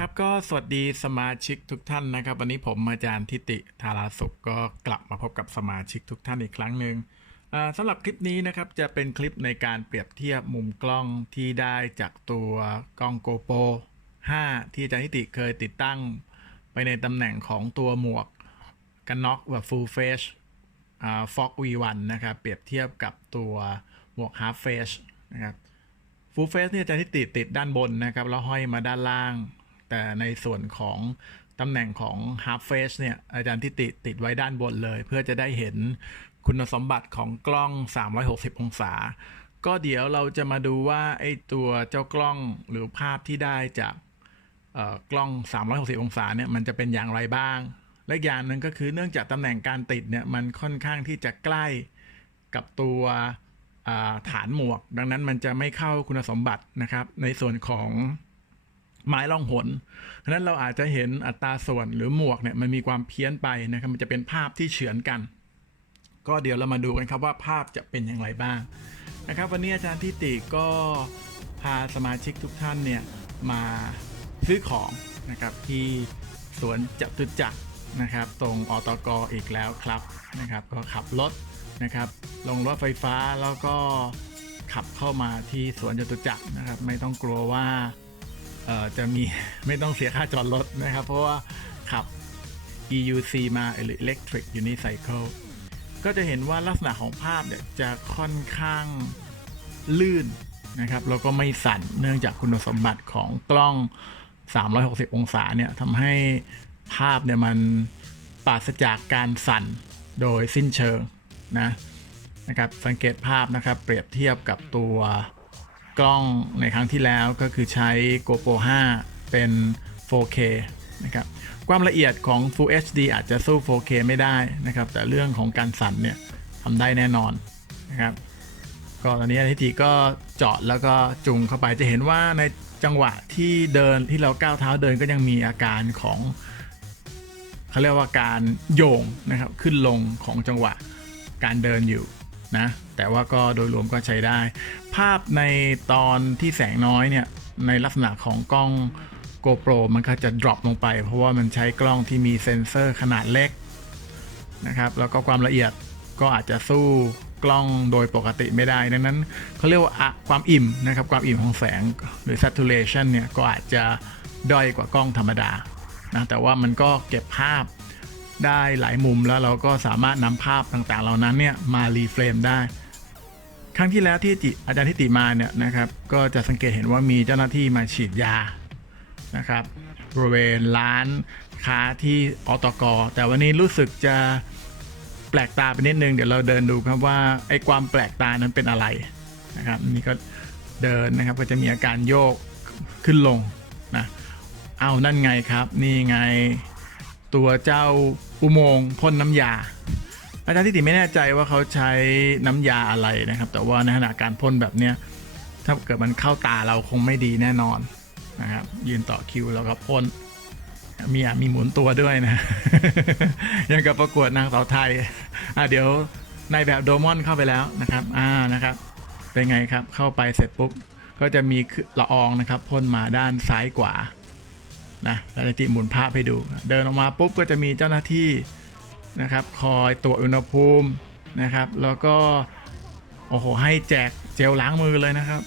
ครับก็สวัสดีสมาชิกทุกท่านนะครับ วันนี้ผมอาจารย์ทิติธาราสุขก็กลับมาพบกับสมาชิกทุกท่านอีกครั้งหนึ่งสำหรับคลิปนี้นะครับจะเป็นคลิปในการเปรียบเทียบมุมกล้องที่ได้จากตัวกล้อง GoPro 5 ที่อาจารย์ทิติเคยติดตั้งไปในตำแหน่งของตัวหมวกกันน็อกแบบ full face อ่า Fog V1 นะครับเปรียบเทียบกับตัวหมวก half face นะครับฟูลเฟสเนี่ยอาจารย์ที่ติดติดด้านบนนะครับแล้วห้อยมาด้านล่าง แต่ในส่วนของตำแหน่งของ half face เนี่ย อาจารย์ที่ติดติดไว้ด้านบนเลย เพื่อจะได้เห็นคุณสมบัติของกล้อง 360 องศา ก็เดี๋ยวเราจะมาดูว่าไอ้ตัวเจ้ากล้องหรือภาพที่ได้จากกล้อง 360 องศาเนี่ย มันจะเป็นอย่างไรบ้าง และอย่างหนึ่งก็คือเนื่องจากตำแหน่งการติดเนี่ย มันค่อนข้างที่จะใกล้กับตัวฐานหมวก ดังนั้นมันจะไม่เข้าคุณสมบัตินะครับ ในส่วนของ ไม้ล่องหนฉะนั้นเราอาจจะเห็นอัตราส่วนหรือหมวกเนี่ยมันมีความเพี้ยนไปนะครับ มันจะเป็นภาพที่เฉือนกัน ก็เดี๋ยวเรามาดูกันครับว่าภาพจะเป็นอย่างไรบ้างนะครับ วันนี้อาจารย์ทิติก็พาสมาชิกทุกท่านเนี่ยมาซื้อของนะครับที่สวนจตุจักรนะครับ ตรงอตกอีกแล้วครับนะครับ ก็ขับรถนะครับ ลงรถไฟฟ้าแล้วก็ขับเข้ามาที่สวนจตุจักรนะครับ ไม่ต้องกลัวว่า จะมีไม่ต้องเสียค่าจอดรถนะครับ เพราะว่าขับ EUC มาหรือ Electric Unicycle ก็จะเห็นว่าลักษณะของภาพเนี่ยจะค่อนข้างลื่นนะครับแล้วก็ไม่สั่นเนื่องจากคุณสมบัติของกล้อง 360 องศาเนี่ยทำให้ภาพเนี่ยมันปราศจากการสั่นโดยสิ้นเชิงนะนะครับสังเกตภาพนะครับเปรียบเทียบกับตัว กล้องในครั้งที่แล้วก็คือใช้ GoPro 5 เป็น 4K นะครับความละเอียดของ Full HD อาจจะสู้ 4K ไม่ได้นะครับ แต่เรื่องของการสั่นเนี่ยทำได้แน่นอนนะครับก็ตอนนี้ทิติก็เจาะแล้วก็จุงเข้าไปจะเห็นว่าในจังหวะที่เดินที่เราก้าวเท้าเดินก็ยังมีอาการของเขาเรียกว่าการโยงนะครับขึ้นลงของจังหวะการเดินอยู่นะ แต่ว่าก็โดยรวมก็ใช้ได้ ภาพในตอนที่แสงน้อยเนี่ย ในลักษณะของกล้อง GoPro มันก็จะ drop ลงไป เพราะว่ามันใช้กล้องที่มีเซ็นเซอร์ขนาดเล็กนะครับ แล้วก็ความละเอียดก็อาจจะสู้กล้องโดยปกติไม่ได้ ดังนั้นเขาเรียกว่าความอิ่มนะครับ ความอิ่มของแสงหรือ saturation เนี่ย ก็อาจจะด้อยกว่ากล้องธรรมดานะแต่ว่ามันก็เก็บภาพได้หลายมุมแล้วเราก็สามารถนำภาพต่างๆ เหล่านั้นเนี่ยมารีเฟรมได้ ครั้งที่แล้วที่จิอาจารย์ทิติมาเนี่ยนะครับ ก็จะสังเกตเห็นว่ามีเจ้าหน้าที่มาฉีดยานะครับบริเวณร้านค้าที่อตก แต่วันนี้รู้สึกจะแปลกตาไปนิดนึง เดี๋ยวเราเดินดูครับว่าไอ้ความแปลกตานั้นเป็นอะไรนะครับนี่ก็เดินนะครับก็จะมีอาการโยกขึ้นลงนะเอานั่นไงครับ นี่ไงตัวเจ้าอุโมงค์พ่นน้ำยา อาจารย์ที่ติไม่แน่ใจว่าเขาใช้น้ำยาอะไรนะครับ แต่ว่าในขณะการพ่นแบบเนี้ยถ้าเกิดมันเข้าตาเราคงไม่ดีแน่นอนนะครับยืนต่อคิวแล้วก็พ่นมีอะมีหมุนตัวด้วยนะยังกับประกวดนางสาวไทยอะเดี๋ยวในแบบโดมอนเข้าไปแล้วนะครับอ่านะครับเป็นไงครับเข้าไปเสร็จปุ๊บก็จะมีละอองนะครับพ่นมาด้านซ้ายขวานะแล้วจะติหมุนภาพให้ดู เดินออกมาปุ๊บก็จะมีเจ้าหน้าที่ นะครับคอยตรวจอุณหภูมินะครับ แล้วก็โอ้โหให้แจกเจลล้างมือเลยนะครับ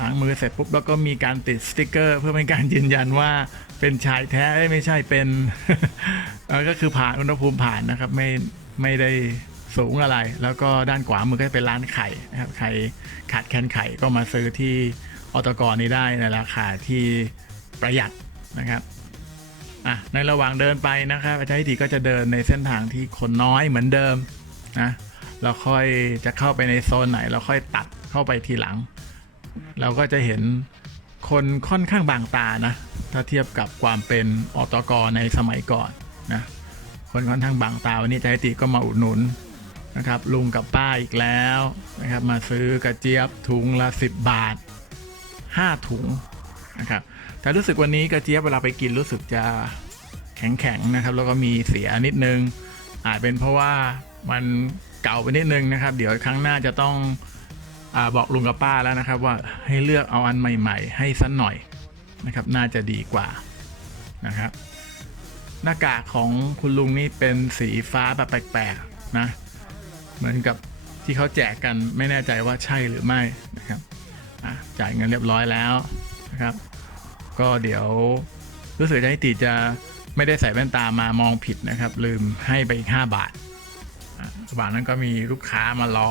ล้างมือเสร็จปุ๊บแล้วก็มีการติดสติกเกอร์ เพื่อเป็นการยืนยันว่าเป็นชายแท้ไม่ใช่เป็นก็คือผ่านอุณหภูมิผ่านนะครับไม่ไม่ได้สูงอะไร แล้วก็ด้านขวามือก็เป็นร้านไข่นะครับใครขาดแคลนไข่ก็มาซื้อที่อตกรนี้ได้ในราคาที่ประหยัดนะครับ อะในระหว่างเดินไปนะครับอาจารย์ทิติก็จะเดินในเส้นทางที่คนน้อยเหมือนเดิมนะเราค่อยจะเข้าไปในโซนไหน เราค่อยตัดเข้าไปทีหลัง เราก็จะเห็นคนค่อนข้างบางตานะถ้าเทียบกับความเป็นอตกในสมัยก่อนนะคนค่อนข้างบางตาวันนี้อาจารย์ทิติก็มาอุดหนุนนะครับลุงกับป้าอีกแล้วนะครับมาซื้อกระเจี๊ยบถุงละ 10 บาท 5 ถุงนะครับ แต่รู้สึกวันนี้กระเจี๊ยบเวลาไปกินรู้สึกจะแข็งๆนะครับ แล้วก็มีเสียนิดนึง อาจเป็นเพราะว่ามันเก่าไปนิดนึงนะครับ เดี๋ยวครั้งหน้าจะต้องอบอกลุงกับป้าแล้วนะครับ ว่าให้เลือกเอาอันใหม่ ๆ ให้สักหน่อยนะครับ น่าจะดีกว่านะครับ หน้ากากของคุณลุงนี่เป็นสีฟ้าแบบแปลกๆนะเหมือนกับที่เขาแจกกันไม่แน่ใจว่าใช่หรือไม่นะครับจ่ายเงินเรียบร้อยแล้วนะครับ ก็เดี๋ยวรู้สึกจะให้ติจะไม่ได้ใส่แว่นตามามองผิดนะครับ ลืมให้ไปอีก 5 บาทอะระหว่างนั้นก็มีลูกค้ามารอ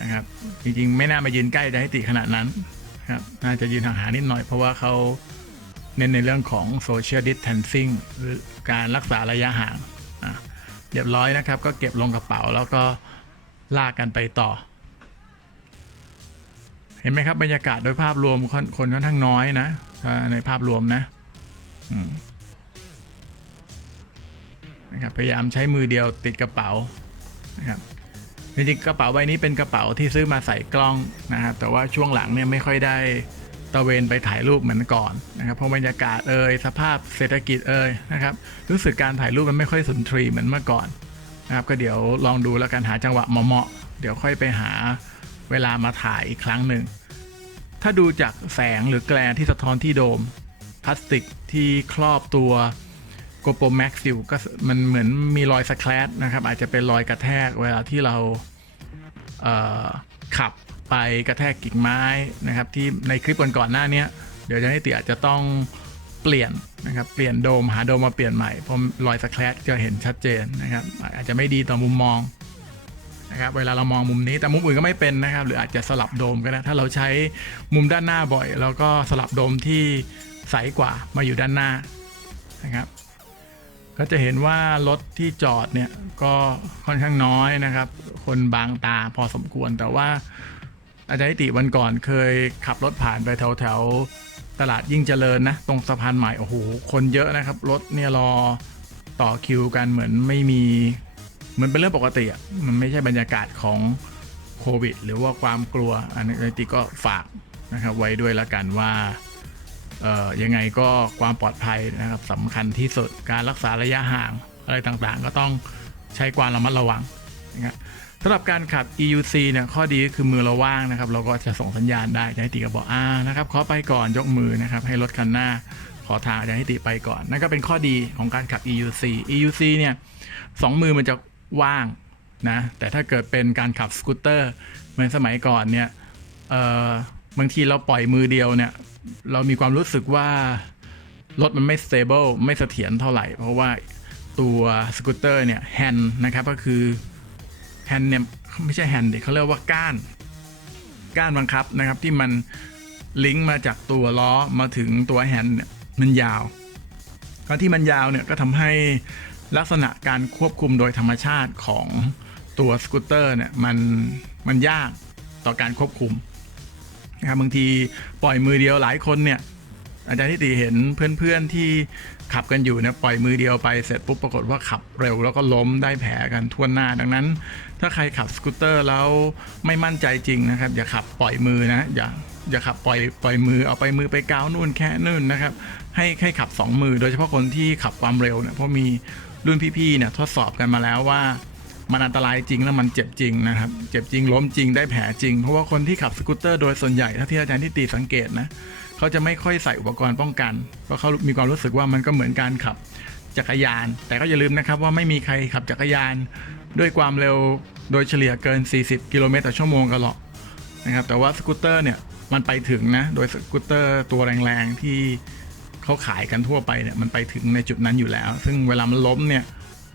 นะครับ จริงๆ ไม่น่ามายืนใกล้ได้ติขนาดนั้นครับน่าจะยืนห่างๆนิดหน่อยเพราะว่าเขาเน้นในเรื่องของ social distancing หรือการรักษาระยะห่างเรียบร้อยนะครับ ก็เก็บลงกระเป๋าแล้วก็ลากกันไปต่อ เห็นไหมครับบรรยากาศโดยภาพรวมคนคนค่อนข้างน้อยนะในภาพรวมนะนะครับพยายามใช้มือเดียวติดกระเป๋านะครับจริงๆกระเป๋าใบนี้เป็นกระเป๋าที่ซื้อมาใส่กล้องนะครับแต่ว่าช่วงหลังเนี่ยไม่ค่อยได้ตะเวนไปถ่ายรูปเหมือนก่อนนะครับเพราะบรรยากาศเอ่ยสภาพเศรษฐกิจเอ่ยนะครับรู้สึกการถ่ายรูปมันไม่ค่อยสุนทรีเหมือนเมื่อก่อนนะครับก็เดี๋ยวลองดูแล้วกันหาจังหวะเหมาะๆเดี๋ยวค่อยไปหา เวลามาถ่ายอีกครั้งหนึ่ง ถ้าดูจากแสงหรือแกลนที่สะท้อนที่โดม พลาสติกที่ครอบตัว GoPro Max อยู่ก็มันเหมือนมีรอยสแครตนะครับ อาจจะเป็นรอยกระแทกเวลาที่เราเขับไปกระแทกกิ่งไม้นะครับ ที่ในคลิปก่อนๆหน้านี้เดี๋ยวจะให้ติอาจจะต้องเปลี่ยนนะครับ เปลี่ยนโดมหาโดมมาเปลี่ยนใหม่เพราะรอยสแครตจะเห็นชัดเจนนะครับ อาจจะไม่ดีต่อมุมมอง นะครับเวลาเรามองมุมนี้แต่มุมอื่นก็ไม่เป็นนะครับ หรืออาจจะสลับโดมก็ได้ถ้าเราใช้มุมด้านหน้าบ่อย แล้วก็สลับโดมที่ใสกว่ามาอยู่ด้านหน้านะครับ ก็จะเห็นว่ารถที่จอดเนี่ยก็ค่อนข้างน้อยนะครับ คนบางตาพอสมควรแต่ว่าอาจารย์ติวันก่อนเคยขับรถผ่านไปแถวแถวตลาดยิ่งเจริญนะ ตรงสะพานใหม่โอ้โหคนเยอะนะครับ รถเนี่ยรอต่อคิวกันเหมือนไม่มี มือนเป็นเรื่องปกติอะมันไม่ใช่บรรยากาศของโควิด หรือว่าความกลัวอันนี้ติก็ฝากนะครับไว้ด้วยละกันว่าเอ่อยังไงก็ความปลอดภัยนะครับสำคัญที่สุดการรักษาระยะห่างอะไรต่างๆ ก็ต้องใช้ความระมัดระวังนะครับสำหรับการขับ EUC เนี่ยข้อดีก็คือมือเราว่างนะครับ เราก็จะส่งสัญญาณได้จะให้ติก็บอกอ่านะครับขอไปก่อนยกมือนะครับ ให้รถคันหน้าขอทางจะให้ติไปก่อน นั่นก็เป็นข้อดีของการขับ EUC EUC เนี่ยสองมือมันจะ ว่างนะแต่ถ้าเกิดเป็นการขับสกูตเตอร์เหมือนสมัยก่อนเนี่ยบางทีเราปล่อยมือเดียวเนี่ย เรามีความรู้สึกว่ารถมันไม่ stable ไม่เสถียรเท่าไหร่ เพราะว่าตัวสกูตเตอร์เนี่ยแฮนด์นะครับก็คือแฮนด์เนี่ยไม่ใช่แฮนด์เขาเรียกว่าก้าน ก้านบังคับนะครับที่มันลิงก์มาจากตัวล้อมาถึงตัวแฮนด์เนี่ยมันยาวการที่มันยาวเนี่ยก็ทำให้ ลักษณะการควบคุมโดยธรรมชาติของตัวสกูตเตอร์เนี่ยมันมันยากต่อการควบคุมนะครับบางทีปล่อยมือเดียวหลายคนเนี่ยอาจารย์ทิติเห็นเพื่อนๆที่ขับกันอยู่เนี่ยปล่อยมือเดียวไปเสร็จปุ๊บปรากฏว่าขับเร็วแล้วก็ล้มได้แผลกันทั่วหน้า ดังนั้น ถ้าใครขับสกูตเตอร์แล้วไม่มั่นใจจริงนะครับ อย่าขับปล่อยมือนะอย่าอย่าขับปล่อยปล่อยมือเอาไปมือไปก้าวนู่นแค่นู่นนะครับ ให้ให้ขับสองมือ โดยเฉพาะคนที่ขับความเร็วเนี่ยเพราะมี รุ่นพี่ๆเนี่ยทดสอบกันมาแล้วว่า มันอันตรายจริงแล้วมันเจ็บจริงนะครับ เจ็บจริงล้มจริงได้แผลจริง เพราะว่าคนที่ขับสกูตเตอร์โดยส่วนใหญ่ถ้าที่อาจารย์ที่ตีสังเกตนะเขาจะไม่ค่อยใส่อุปกรณ์ป้องกันเพราะเขามีความรู้สึกว่ามันก็เหมือนการขับจักรยาน แต่ก็อย่าลืมนะครับว่าไม่มีใครขับจักรยาน ด้วยความเร็วโดยเฉลี่ยเกิน 40 กิโลเมตรต่อชั่วโมงกันหรอกนะครับแต่ว่าสกูตเตอร์เนี่ยมันไปถึงนะ โดยสกูตเตอร์ตัวแรงๆที่ เขาขายกันทั่วไปเนี่ยมันไปถึงในจุดนั้นอยู่แล้ว ซึ่งเวลามันล้มเนี่ย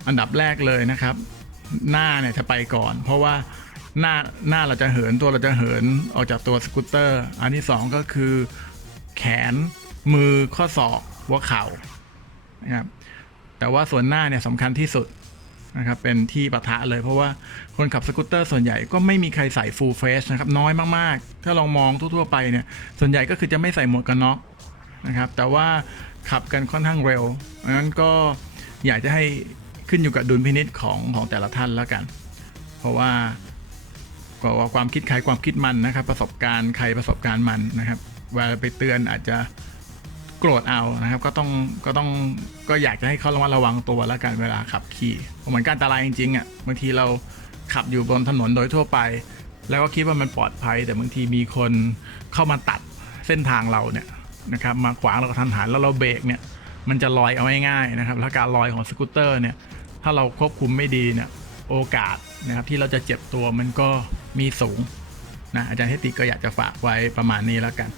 อันดับแรกเลยนะครับ หน้าเนี่ยจะไปก่อน เพราะว่าหน้าหน้าเราจะเหินตัวเราจะเหินออกจากตัวสกูตเตอร์ อันที่สองก็คือ แขนมือข้อศอกหัวเข่านะครับแต่ว่าส่วนหน้าเนี่ยสำคัญที่สุดนะครับเป็นที่ปะทะเลยเพราะว่าคนขับสกูตเตอร์ส่วนใหญ่ก็ไม่มีใครใส่ full face นะครับน้อยมากๆ ถ้าลองมองทั่วๆไปเนี่ยส่วนใหญ่ก็คือจะไม่ใส่หมวกกันน็อก นะครับ แต่ว่าขับกันค่อนข้างเร็วดังนั้นก็อยากจะให้ขึ้นอยู่กับดุลพินิษของของแต่ละท่านแล้วกัน เพราะว่าก็ว่าความคิดใครความคิดมันนะครับ ประสบการณ์ใครประสบการณ์มันนะครับเวลาไปเตือนอาจจะโกรธเอานะครับ ก็ต้องก็ต้องก็อยากจะให้เขาระมัดระวังตัวแล้วกันเวลาขับขี่เพราะเหมือนการอันตรายจริงๆอะบางทีเราขับอยู่บนถนนโดยทั่วไป แล้วก็คิดว่ามันปลอดภัย แต่บางทีมีคนเข้ามาตัดเส้นทางเราเนี่ย นะครับมาขวางเรากระทันหันแล้วเราเบรกเนี่ยมันจะลอยเอาง่ายๆนะครับแล้วการลอยของสกูตเตอร์เนี่ยถ้าเราควบคุมไม่ดีเนี่ยโอกาสนะครับที่เราจะเจ็บตัวมันก็มีสูงนะอาจารย์เทติก็อยากจะฝากไว้ประมาณนี้แล้วกัน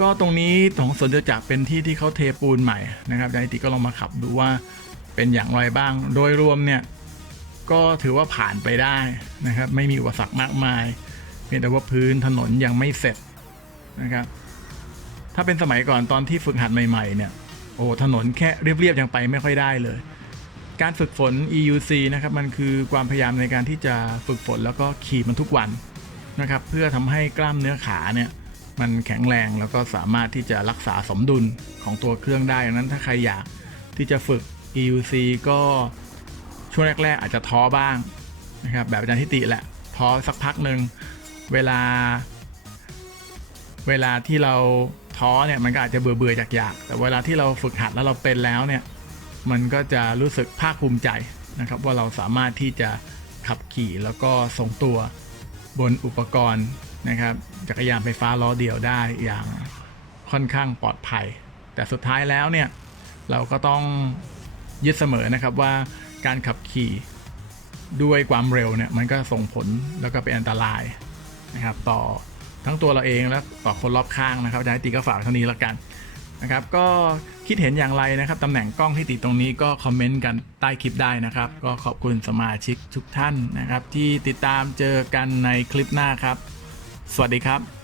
ก็ตรงนี้ของสวนจตุจักรเป็นที่ที่เขาเทปูนใหม่นะครับอาจารย์เทติก็ลองมาขับดูว่าเป็นอย่างไรบ้าง โดยรวมเนี่ยก็ถือว่าผ่านไปได้นะครับไม่มีอุปสรรคมากมายเพียงแต่ว่าพื้นถนนยังไม่เสร็จนะครับ ถ้าเป็นสมัยก่อนตอนที่ฝึกหัดใหม่ๆเนี่ยโอ้ถนนแค่เรียบๆยังไปไม่ค่อยได้เลย การฝึกฝน EUC นะครับมันคือความพยายามในการที่จะฝึกฝนแล้วก็ขี่มันทุกวันนะครับเพื่อทำให้กล้ามเนื้อขาเนี่ยมันแข็งแรงแล้วก็สามารถที่จะรักษาสมดุลของตัวเครื่องได้ดังนั้นถ้าใครอยากที่จะฝึก EUC ก็ช่วงแรก ๆ อาจจะท้อบ้างนะครับแบบอาจารย์ทิติแหละท้อสักพักหนึ่งเวลา เวลาที่เรา ท้อเนี่ยมันก็อาจจะเบื่อเบื่ออยากๆแต่เวลาที่เราฝึกหัดแล้วเราเป็นแล้วเนี่ยมันก็จะรู้สึกภาคภูมิใจนะครับ ว่าเราสามารถที่จะขับขี่แล้วก็ทรงตัวบนอุปกรณ์นะครับจักรยานไฟฟ้าล้อเดียวได้อย่างค่อนข้างปลอดภัย แต่สุดท้ายแล้วเนี่ยเราก็ต้องยึดเสมอนะครับว่าการขับขี่ด้วยความเร็วเนี่ยมันก็ส่งผลแล้วก็เป็นอันตรายนะครับต่อ ทั้งตัวเราเองและต่อคนรอบข้างนะครับอาจารย์ติก็ฝากเท่านี้แล้วกันนะครับ ก็คิดเห็นอย่างไรนะครับตำแหน่งกล้องที่ติดตรงนี้ก็คอมเมนต์กันใต้คลิปได้นะครับ ก็ขอบคุณสมาชิกทุกท่านนะครับ ที่ติดตามเจอกันในคลิปหน้าครับ สวัสดีครับ